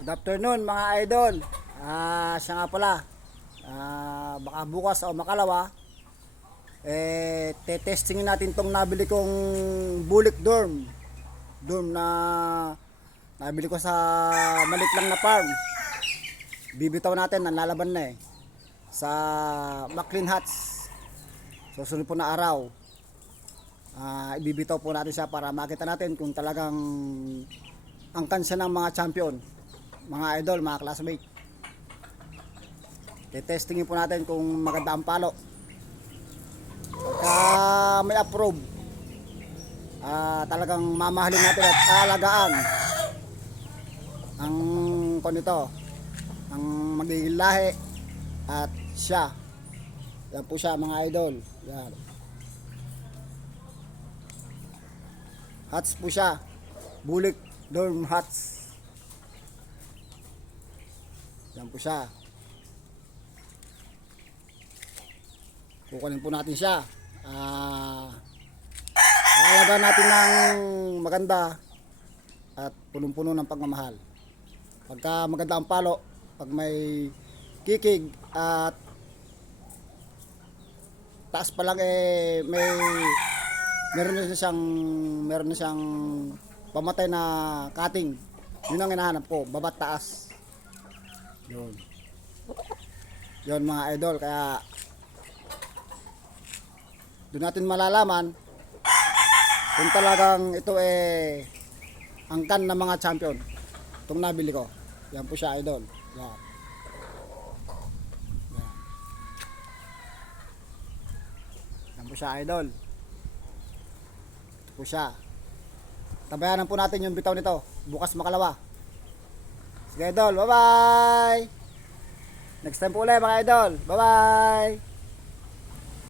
Good afternoon mga idol. Siya nga pala. Baka bukas o makalawa te-testingin natin tong nabili kong Bulik Dorm. Dorm na nabili ko sa maliit lang na farm. Bibitaw natin, nalalaban na sa McLean Huts. Susunod po na araw. Ibibitaw po natin siya para makita natin kung talagang angkan siya ng mga champion, mga idol, mga classmate. Testingin po natin kung maganda ang palo. Pagka may approve, talagang mamahalin natin at alagaan ang konito, ang magiging lahi at siya. Yan po siya mga idol. Yan. Huts po siya. Bulik Dorm Huts. Yan po siya. Kukunin po natin siya. Alagaan natin ng maganda at punong-puno ng pagmamahal. Pagka maganda ang palo, pag may kikig at taas pa lang meron na siyang pamatay na cutting. Yun ang hinahanap ko, babat taas. Yun. Yun mga idol, kaya doon natin malalaman kung talagang ito angkan ng mga champion. Itong nabili ko. Yan po siya idol. Yan. Yan. Yan po siya idol. Ito po siya. Tabayanan po natin yung bitaw nito. Bukas makalawa. Sige idol. Bye bye. Next time po ulit mga idol. Bye bye.